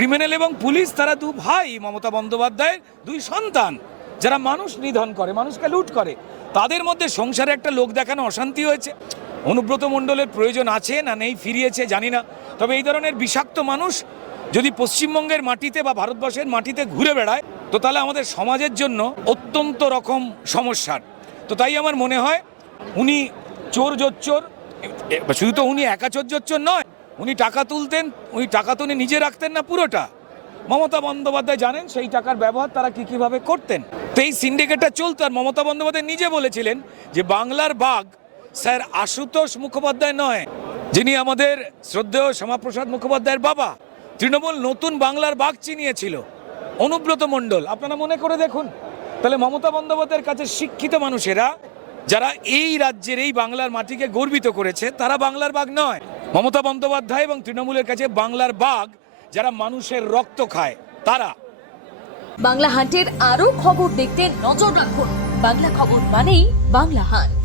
Criminal এবং police তারা দু ভাই, মমতা বন্দ্যোপাধ্যায়ের দুই সন্তান, যারা মানুষ নিধন করে, মানুষকে লুট করে। তাদের মধ্যে সংসারে একটা লোক দেখানো অশান্তি হয়েছে। অনুব্রত মণ্ডলের প্রয়োজন আছে না নেই, ফিরিয়েছে জানি না, তবে এই ধরনের বিষাক্ত মানুষ যদি পশ্চিমবঙ্গের মাটিতে বা ভারতবর্ষের মাটিতে ঘুরে বেড়ায়, তো তাহলে আমাদের সমাজের জন্য অত্যন্ত রকম সমস্যার। তো তাই আমার মনে হয় উনি চোর জোচ্চোর, শুধু তো উনি একা চোর জোচ্চোর নয়, উনি টাকা তুলতেন, উনি টাকা তো উনি নিজে রাখতেন না পুরোটা। মমতা বন্দ্যোপাধ্যায় জানেন সেই টাকার ব্যবহার তারা কীভাবে করতেন। তো এই সিন্ডিকেটটা চলতো। আর মমতা বন্দ্যোপাধ্যায় নিজে বলেছিলেন যে বাংলার বাঘ স্যার আশুতোষ মুখোপাধ্যায় নয়, যিনি আমাদের শ্রদ্ধেয় শ্যামাপ্রসাদ মুখোপাধ্যায়ের বাবা। তৃণমূল নতুন বাংলার বাঘ চিনিয়েছিল অনুব্রত মণ্ডল। আপনারা মনে করে দেখুন। তাহলে মমতা বন্দ্যোপাধ্যায়ের কাছে শিক্ষিত মানুষেরা, যারা এই রাজ্যের এই বাংলার মাটিকে গর্বিত করেছে, তারা বাংলার বাঘ নয়। মমতা বন্দ্যোপাধ্যায় এবং তৃণমূলের কাছে বাংলার বাঘ যারা মানুষের রক্ত খায়, তারা। বাংলা হান্টের আরো খবর দেখতে নজর রাখুন। বাংলা খবর মানেই বাংলা হান্ট।